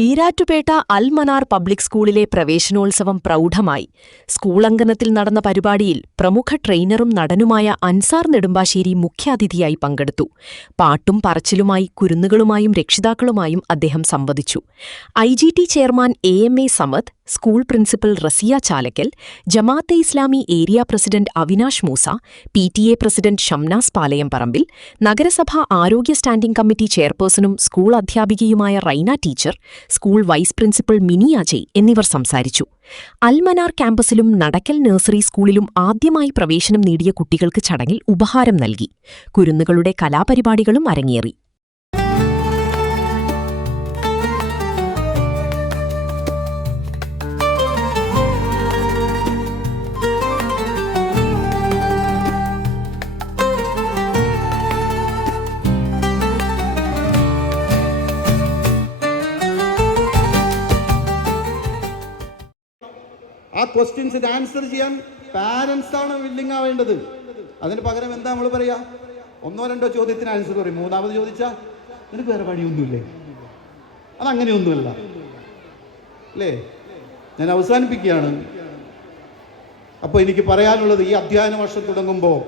Erattupetta Al Manar public സ്കൂളിലെ പ്രവേശനോത്സവം പ്രൗഢമായി. സ്കൂളങ്കണത്തിൽ നടന്ന പരിപാടിയിൽ പ്രമുഖ ട്രെയിനറും നടനുമായ അൻസാർ നെടുമ്പാശ്ശേരി മുഖ്യാതിഥിയായി പങ്കെടുത്തു. പാട്ടും പറച്ചിലുമായി കുരുന്നുകളുമായും രക്ഷിതാക്കളുമായും അദ്ദേഹം സംവദിച്ചു. IGT chairman AMA Samad, school principal Raziya Chalakkal, Jamaate Islami area president Avinash Moosa, PTA president Shamnas Palayamparambil, നഗരസഭാ ആരോഗ്യ സ്റ്റാൻഡിംഗ് കമ്മിറ്റി ചെയർപേഴ്സണും സ്കൂൾ അധ്യാപികയുമായ Raina teacher, school vice principal Mini Ajay എന്നിവർ സംസാരിച്ചു. അൽമനാർ ക്യാമ്പസിലും നടക്കൽ നഴ്സറി സ്കൂളിലും ആദ്യമായി പ്രവേശനം നേടിയ കുട്ടികൾക്ക് ചടങ്ങിൽ ഉപഹാരം നൽകി. കുരുന്നുകളുടെ കലാപരിപാടികളും അരങ്ങേറി. ആ ക്വസ്റ്റ്യൻസിന് ആൻസർ ചെയ്യാൻ പാരൻസ് ആണ് വില്ലിങ് ആവേണ്ടത്. അതിന് പകരം എന്താ നമ്മൾ പറയാ, ഒന്നോ രണ്ടോ ചോദ്യത്തിന് ആൻസർ പറയും, മൂന്നാമത് ചോദിച്ചാൽ നിനക്ക് വേറെ പണിയൊന്നുമില്ലേ? അതങ്ങനെയൊന്നുമല്ല അല്ലേ? ഞാൻ അവസാനിപ്പിക്കുകയാണ്. അപ്പോൾ എനിക്ക് പറയാനുള്ളത്, ഈ അധ്യയന വർഷം തുടങ്ങുമ്പോൾ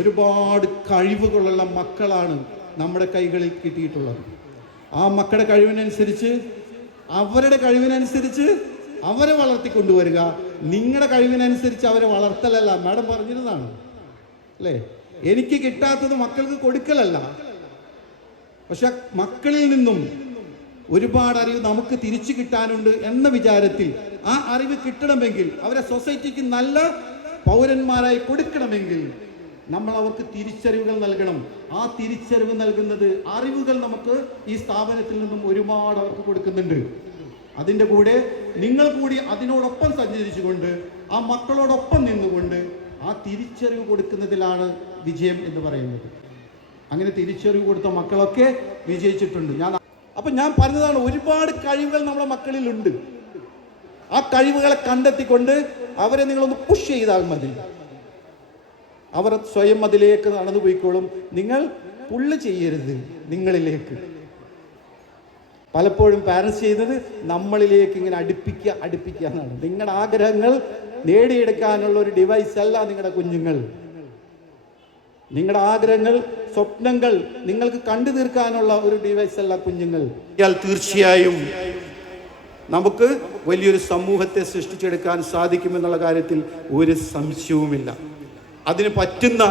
ഒരുപാട് കഴിവുകളുള്ള മക്കളാണ് നമ്മുടെ കൈകളിൽ കിട്ടിയിട്ടുള്ളത്. ആ മക്കളുടെ കഴിവിനനുസരിച്ച്, അവരുടെ കഴിവിനനുസരിച്ച് അവരെ വളർത്തിക്കൊണ്ടുവരിക. നിങ്ങളുടെ കഴിവിനനുസരിച്ച് അവരെ വളർത്തലല്ല. മാഡം പറഞ്ഞിരുന്നതാണ് അല്ലേ? എനിക്ക് കിട്ടാത്തത് മക്കൾക്ക് കൊടുക്കലല്ല, പക്ഷെ മക്കളിൽ നിന്നും ഒരുപാട് അറിവ് നമുക്ക് തിരിച്ചു കിട്ടാനുണ്ട് എന്ന വിചാരത്തിൽ ആ അറിവ് കിട്ടണമെങ്കിൽ, അവരെ സൊസൈറ്റിക്ക് നല്ല പൗരന്മാരായി കൊടുക്കണമെങ്കിൽ നമ്മൾ അവർക്ക് തിരിച്ചറിവുകൾ നൽകണം. ആ തിരിച്ചറിവ് നൽകുന്നത് അറിവുകൾ നമുക്ക് ഈ സ്ഥാപനത്തിൽ നിന്നും ഒരുപാട് അവർക്ക് കൊടുക്കുന്നുണ്ട്. അതിൻ്റെ കൂടെ നിങ്ങൾ കൂടി അതിനോടൊപ്പം സഞ്ചരിച്ചുകൊണ്ട്, ആ മക്കളോടൊപ്പം നിന്നുകൊണ്ട് ആ തിരിച്ചറിവ് കൊടുക്കുന്നതിലാണ് വിജയം എന്ന് പറയുന്നത്. അങ്ങനെ തിരിച്ചറിവ് കൊടുത്ത മക്കളൊക്കെ വിജയിച്ചിട്ടുണ്ട്. ഞാൻ പറഞ്ഞതാണ്, ഒരുപാട് കഴിവുകൾ നമ്മുടെ മക്കളിലുണ്ട്. ആ കഴിവുകളെ കണ്ടെത്തിക്കൊണ്ട് അവരെ നിങ്ങളൊന്ന് പുഷ് ചെയ്താൽ മതി. അവർ സ്വയം അതിലേക്ക് നടന്നു പോയിക്കോളും. നിങ്ങൾ പുള്ള് ചെയ്യരുത് നിങ്ങളിലേക്ക്. പലപ്പോഴും പാരൻസ് ചെയ്യുന്നത് നമ്മളിലേക്ക് ഇങ്ങനെ അടുപ്പിക്കുക എന്നാണ്. നിങ്ങളുടെ ആഗ്രഹങ്ങൾ നേടിയെടുക്കാനുള്ള ഒരു ഡിവൈസ് അല്ല നിങ്ങളുടെ കുഞ്ഞുങ്ങൾ. നിങ്ങളുടെ ആഗ്രഹങ്ങൾ, സ്വപ്നങ്ങൾ നിങ്ങൾക്ക് കണ്ടു തീർക്കാനുള്ള ഒരു ഡിവൈസ് അല്ല കുഞ്ഞുങ്ങൾ. തീർച്ചയായും നമുക്ക് വലിയൊരു സമൂഹത്തെ സൃഷ്ടിച്ചെടുക്കാൻ സാധിക്കുമെന്നുള്ള കാര്യത്തിൽ ഒരു സംശയവുമില്ല. അതിന് പറ്റുന്ന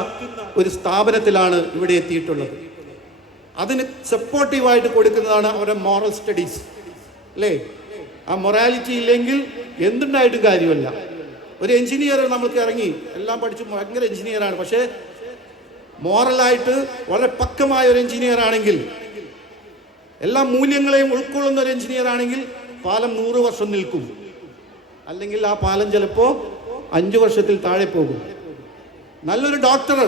ഒരു സ്ഥാപനത്തിലാണ് ഇവിടെ എത്തിയിട്ടുള്ളത്. അതിന് സപ്പോർട്ടീവായിട്ട് കൊടുക്കുന്നതാണ് അവരുടെ മോറൽ സ്റ്റഡീസ് അല്ലേ? ആ മൊറാലിറ്റി ഇല്ലെങ്കിൽ എന്തുണ്ടായിട്ടും കാര്യമല്ല. ഒരു എഞ്ചിനീയർ നമുക്ക് ഇറങ്ങി എല്ലാം പഠിച്ച് ഭയങ്കര എഞ്ചിനീയറാണ്, പക്ഷേ മോറലായിട്ട് വളരെ പക്കമായ ഒരു എഞ്ചിനീയർ ആണെങ്കിൽ, എല്ലാ മൂല്യങ്ങളെയും ഉൾക്കൊള്ളുന്ന ഒരു എഞ്ചിനീയർ ആണെങ്കിൽ പാലം 100 വർഷം നിൽക്കും. അല്ലെങ്കിൽ ആ പാലം ചിലപ്പോൾ 5 വർഷത്തിൽ താഴെ പോകും. നല്ലൊരു ഡോക്ടർ,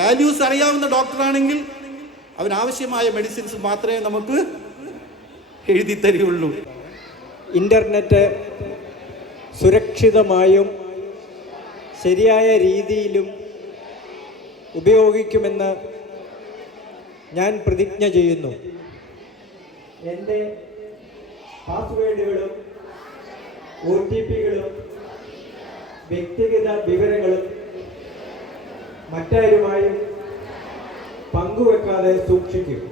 വാല്യൂസ് അറിയാവുന്ന ഡോക്ടറാണെങ്കിൽ അവനാവശ്യമായ മെഡിസിൻസ് മാത്രമേ നമുക്ക് എഴുതി തരുള്ളൂ. ഇൻ്റർനെറ്റ് സുരക്ഷിതമായും ശരിയായ രീതിയിലും ഉപയോഗിക്കുമെന്ന് ഞാൻ പ്രതിജ്ഞ ചെയ്യുന്നു. എൻ്റെ പാസ്വേഡുകളും OTPകളും വ്യക്തിഗത വിവരങ്ങളും മറ്റാരുമായും പങ്കുവെക്കാതെ സൂക്ഷിക്കും.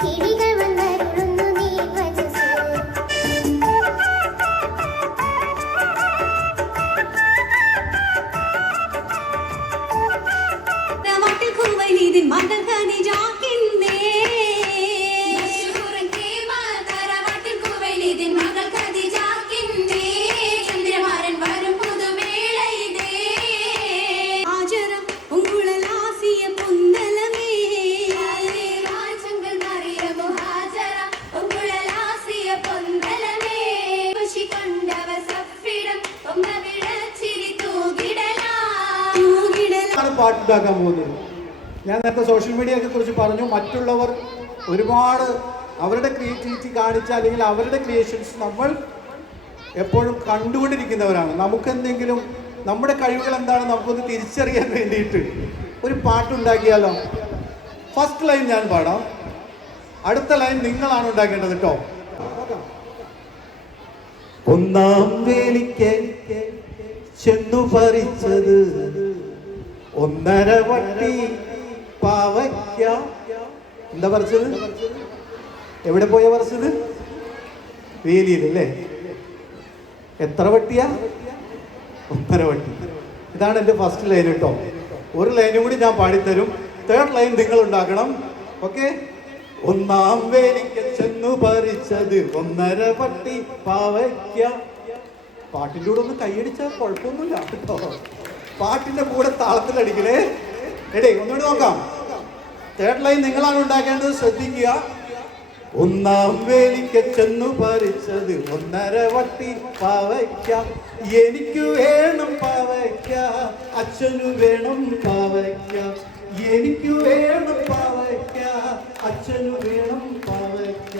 കിളികൾ വന്നരുളുന്നു നീ പാട്ടുണ്ടാക്കാൻ പോകുന്നത്. ഞാൻ നേരത്തെ സോഷ്യൽ മീഡിയയെ കുറിച്ച് പറഞ്ഞു. മറ്റുള്ളവർ ഒരുപാട് അവരുടെ ക്രിയേറ്റിവിറ്റി കാണിച്ച അല്ലെങ്കിൽ അവരുടെ ക്രിയേഷൻസ് നമ്മൾ എപ്പോഴും കണ്ടുകൊണ്ടിരിക്കുന്നവരാണ്. നമുക്കെന്തെങ്കിലും നമ്മുടെ കഴിവുകൾ എന്താണെന്ന് നമുക്കൊന്ന് തിരിച്ചറിയാൻ വേണ്ടിയിട്ട് ഒരു പാട്ടുണ്ടാക്കിയാലോ? ഫസ്റ്റ് ലൈൻ ഞാൻ പാടാം, അടുത്ത ലൈൻ നിങ്ങളാണ് ഉണ്ടാക്കേണ്ടത് കേട്ടോ. ഒന്നാം വേലിക്ക് ചെന്നു പറിച്ചത് 1.5 വട്ടി പാവയ്ക്ക. എന്താ പറിച്ചത്? എവിടെ പോയാ പറിച്ചത്? വേലിയിലല്ലേ? എത്ര വട്ടിയാ? 1.5 വട്ടി. ഇതാണ് എൻ്റെ ഫസ്റ്റ് ലൈൻ കേട്ടോ. ഒരു ലൈനും കൂടി ഞാൻ പാടിത്തരും. തേർഡ് ലൈൻ നിങ്ങൾ ഉണ്ടാക്കണം. ഓക്കെ? ഒന്നാം വേലിക്ക് ചെന്നു പറിച്ചത് 1.5 വട്ടി പാവയ്ക്ക. പാട്ടിൻ്റെ കൂടെ ഒന്ന് കൈയടിച്ചാൽ കുഴപ്പമൊന്നുമില്ല കേട്ടോ. പാട്ടിന്റെ കൂടെ താളത്തിലടിക്കണേ. എടേ ഒന്നുകൂടി നോക്കാം. തേർഡ് ലൈൻ നിങ്ങളാണ് ഉണ്ടാക്കേണ്ടത്, ശ്രദ്ധിക്കുക. ഒന്നാം വേലിക്ക് ചെന്നു പറിച്ചത് 1.5 വട്ടി പാവയ്ക്ക. എനിക്ക് വേണം പാവയ്ക്ക, അച്ഛനു വേണം പാവയ്ക്ക. എനിക്ക് വേണം പാവയ്ക്ക, അച്ഛനു വേണം പാവയ്ക്ക.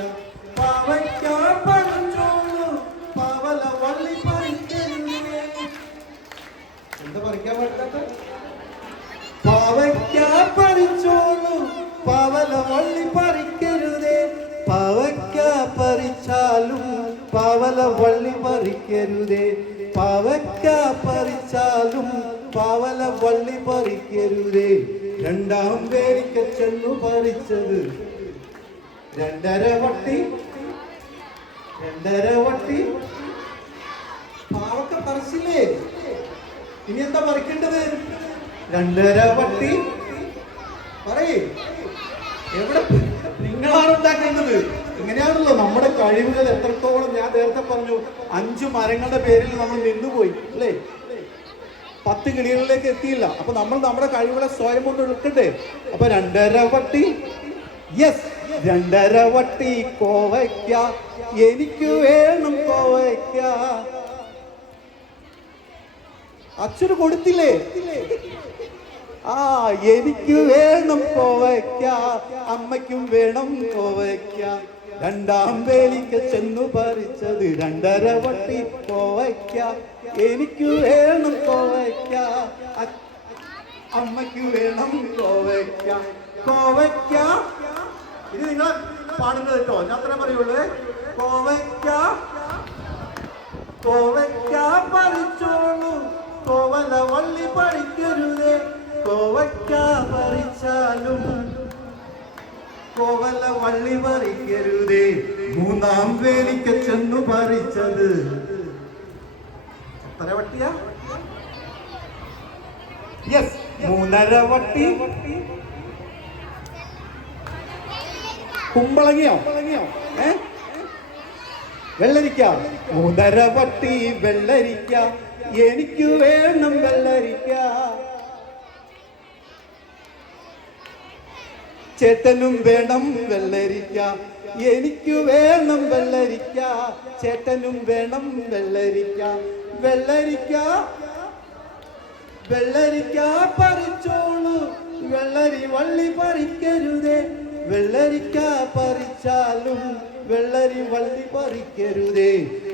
പാവയ്ക്ക പറിച്ചോളൂ, പാവല വള്ളി പറിക്കരുതേ. എന്താ പറിക്കാൻ പറ്റാത്ത? പാവയ്ക്ക പറിച്ചോളൂ, പാവല വള്ളി പറിക്കരുതേ. പാവയ്ക്ക പറിച്ചാലും പാവല വള്ളി പറിക്കരുതേ. പാവയ്ക്ക പറിച്ചാലും പാവല വള്ളി പറിക്കരുതേ. രണ്ടാം വേലിക്ക് ചെന്നു പറിച്ചത് 2.5 വട്ടി. 2.5 വട്ടി പാവക്ക പറിച്ചില്ലേ? ഇനി എന്താ പറിക്കേണ്ടത്? 2.5 വട്ടി. പറയേ, എവിടെ? നിങ്ങളാണ് ഉണ്ടാക്കേണ്ടത്. ഇങ്ങനെയാണല്ലോ നമ്മുടെ കഴിവുകൾ എത്രത്തോളം. ഞാൻ നേരത്തെ പറഞ്ഞു 5 മരങ്ങളുടെ പേരിൽ നമ്മൾ നിന്നുപോയി അല്ലേ? 10 കിളികളിലേക്ക് എത്തിയില്ല. അപ്പൊ നമ്മൾ നമ്മുടെ കഴിവുകളെ സ്വയം കൊണ്ട് എടുക്കട്ടെ. അപ്പൊ 2.5 വട്ടി. യെസ്, 2.5 വട്ടി കോവയ്ക്ക. എനിക്ക് വേണം കോവയ്ക്ക. അച്ഛന് കൊടുത്തില്ലേ? ആ, എനിക്ക് വേണം കോവയ്ക്ക, അമ്മയ്ക്കും വേണം കോവയ്ക്ക. രണ്ടാം വേലിക്ക് ചെന്നു പറിച്ചത് 2.5 വട്ടി കോവയ്ക്ക. എനിക്ക് വേണം കോവയ്ക്ക, അമ്മയ്ക്ക് വേണം കോവയ്ക്ക. കോവയ്ക്ക. ഇത് നിങ്ങൾ പാടുന്നത് കേട്ടോ, ഞാൻ അത്ര പറയുള്ളൂ. കോവയ്ക്ക, കോവയ്ക്ക പറിച്ചോളൂ, കോവല വള്ളി പറിക്കരുതേ. കോവയ്ക്ക പറിച്ചാലും കോവല വള്ളി പറിക്കരുതേ. മൂന്നാം വേലിക്ക് ചെന്നു പറിച്ചത് എത്ര വട്ടിയാ? യെസ്, 3.5 വട്ടി. കുമ്പളങ്ങിയോ? വെള്ളരിക്ക. 3.5 വട്ടി വെള്ളരിക്ക. എനിക്ക് വേണം വെള്ളരിക്ക. ചേട്ടനും വേണം വെള്ളരിക്ക. എനിക്ക് വേണം വെള്ളരിക്ക. ചേട്ടനും വേണം വെള്ളരിക്ക. വെള്ളരിക്ക, വെള്ളരിക്ക പറിച്ചോളൂ, വെള്ളരി വള്ളി പറിക്കരുതേ. വെള്ളരിക്ക പറിച്ചാലും വെള്ളരി വള്ളി പറിക്കരുതേ.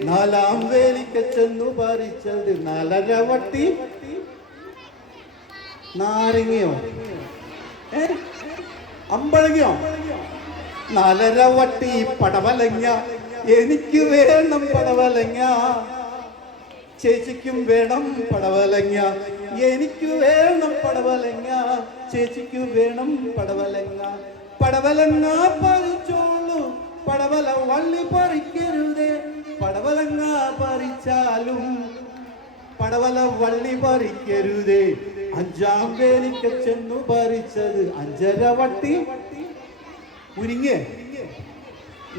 നാലാം വേലിക്ക് ചെന്നു പറിച്ചത് 4.5 വട്ടി. നാരങ്ങയോ? അമ്പഴങ്ങയോ? 4.5 വട്ടി പടവലങ്ങ. എനിക്ക് വേണം പടവലങ്ങ. ചേച്ചിക്കും വേണം പടവലങ്ങ. എനിക്ക് വേണം പടവലങ്ങ. ചേച്ചിക്കും വേണം പടവലങ്ങ. പടവലങ്ങ പറിച്ചോളൂ, പടവല വള്ളി പറിക്കരുതേ. പടവലങ്ങ പറിച്ചാലും പടവല വള്ളി പറിക്കരുതേ. അഞ്ചാം വേലിക്ക് ചെന്നു പറിച്ചത് 5.5 വട്ടി. മുരിങ്ങ.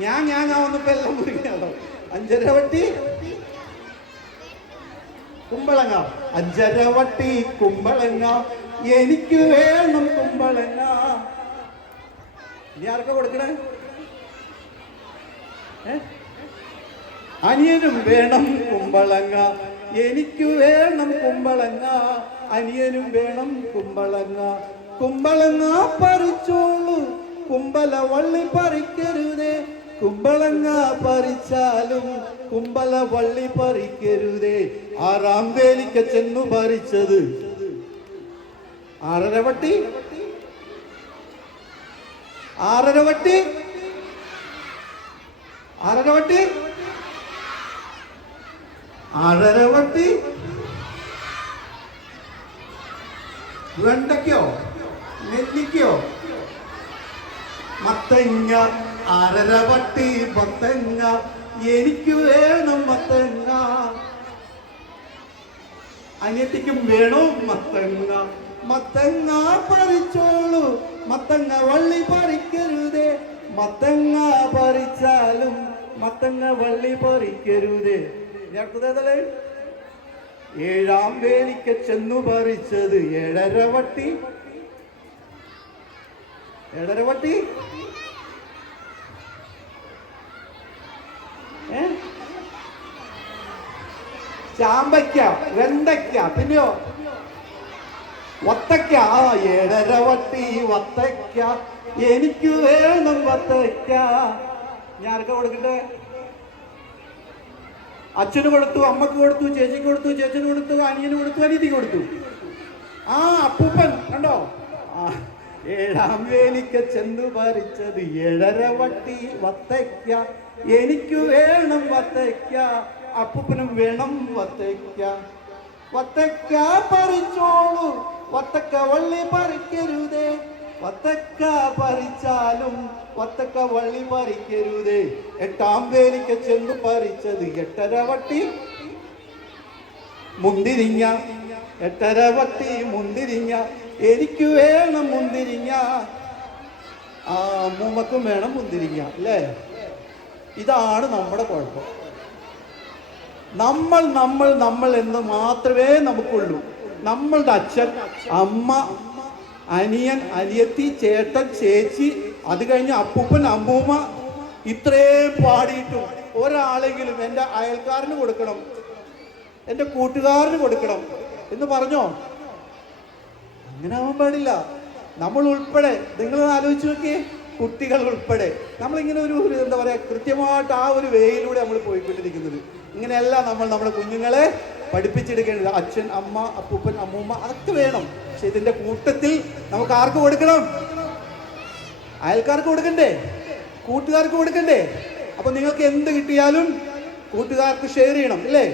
ഞാൻ വന്നപ്പോ എല്ലാം മുരിങ്ങാണോ? 5.5 വട്ടി കുമ്പളങ്ങ. 5.5 വട്ടി കുമ്പളങ്ങ. എനിക്ക് വേണം കുമ്പളങ്ങ. ഇനി ആർക്കാ കൊടുക്കണേ? അനിയനും വേണം കുമ്പളങ്ങ. എനിക്ക് വേണം കുമ്പളങ്ങ. അനിയനും വേണം കുമ്പളങ്ങ. കുമ്പളങ്ങ പറിച്ചോളൂ, കുമ്പല വള്ളി പറിക്കരുതേ. കുമ്പളങ്ങ പറിച്ചാലും കുമ്പല വള്ളി പറിക്കരുതേ. ആറാം വേലിക്ക ചെന്നു പറിച്ചത് ആറരവട്ടി. ആറരവട്ടി ആറരവട്ടി ആറരവട്ടി വെണ്ടയ്ക്കോ നെല്ലിക്കോ മത്തങ്ങ. ആറരവട്ടി മത്തങ്ങ, എനിക്ക് വേണം മത്തങ്ങ. അനിയത്തിക്കും വേണം മത്തങ്ങ. മത്തങ്ങ പറിച്ചോളൂ, മത്തങ്ങ വള്ളി പറിക്കരുതേ. മത്തങ്ങ പറിച്ചാലും മത്തങ്ങ വള്ളി പറിക്കരുതേ. അടുത്തതേ ഏഴാം വേലിക്ക ചെന്നു പറിച്ചത് ഏഴരവട്ടി. ഏഴരവട്ടി ചാമ്പയ്ക്ക, വെണ്ടയ്ക്ക, പിന്നെയോ വത്തയ്ക്ക. ഏഴരവട്ടി വത്തയ്ക്ക, എനിക്ക് വേണം വത്തയ്ക്ക. ഞാൻ ആർക്കാ കൊടുക്കട്ടെ? അച്ഛന് കൊടുത്തു, അമ്മക്ക് കൊടുത്തു, ചേച്ചിക്ക് കൊടുത്തു, ചേച്ചന് കൊടുത്തു, അനിയന് കൊടുത്തു, അനിയത്തിക്ക് കൊടുത്തു. അപ്പൂപ്പൻ കണ്ടോ? ഏഴാം വേലിക്ക ചെന്നു പറിച്ചത് ഏഴരവട്ടി വത്തയ്ക്ക, എനിക്ക് വേണം വത്തയ്ക്ക. അപ്പൂപ്പനും വേണം വത്തയ്ക്ക. വത്തയ്ക്ക പറിച്ചോളൂ, വത്തക്ക വള്ളി പറിക്കരുതേ. വത്തക്ക പറിച്ചാലും വത്തക്ക വള്ളി പറിക്കരുതേ. എട്ടാം വേലിക്ക ചെന്നു പറിച്ചത് എട്ടരവട്ടി മുന്തിരിങ്ങ. എട്ടരവട്ടി മുന്തിരിങ്ങ, എനിക്ക് വേണം മുന്തിരിങ്ങ. അമ്മൂമ്മക്കും വേണം മുന്തിരിങ്ങ അല്ലേ? ഇതാണ് നമ്മുടെ കുഴപ്പം. നമ്മൾ നമ്മൾ നമ്മൾ എന്ന് മാത്രമേ നമുക്കുള്ളൂ. നമ്മളുടെ അച്ഛൻ, അമ്മ, അനിയൻ, അനിയത്തി, ചേട്ടൻ, ചേച്ചി, അത് കഴിഞ്ഞ് അപ്പൂപ്പൻ, അമ്മൂമ്മ, ഇത്രയും പാടിയിട്ടും ഒരാളെങ്കിലും എൻ്റെ അയൽക്കാരന് കൊടുക്കണം, എൻ്റെ കൂട്ടുകാരന് കൊടുക്കണം എന്ന് പറഞ്ഞോ? അങ്ങനെ ആവാൻ പാടില്ല. നമ്മൾ ഉൾപ്പെടെ, നിങ്ങൾ ആലോചിച്ച് നോക്കിയേ, കുട്ടികൾ ഉൾപ്പെടെ നമ്മളിങ്ങനെ ഒരു എന്താ പറയുക, കൃത്യമായിട്ട് ആ ഒരു വേയിലൂടെ നമ്മൾ പോയിക്കൊണ്ടിരിക്കുന്നത്. ഇങ്ങനെയല്ല നമ്മൾ നമ്മുടെ കുഞ്ഞുങ്ങളെ പഠിപ്പിച്ചെടുക്കേണ്ടത്. അച്ഛൻ, അമ്മ, അപ്പൂപ്പൻ, അമ്മൂമ്മ അതൊക്കെ വേണം. പക്ഷെ ഇതിന്റെ കൂട്ടത്തിൽ നമുക്ക് ആർക്ക് കൊടുക്കണം? അയൽക്കാർക്ക് കൊടുക്കണ്ടേ? കൂട്ടുകാർക്ക് കൊടുക്കണ്ടേ? അപ്പൊ നിങ്ങൾക്ക് എന്ത് കിട്ടിയാലും കൂട്ടുകാർക്ക് ഷെയർ ചെയ്യണം അല്ലേ?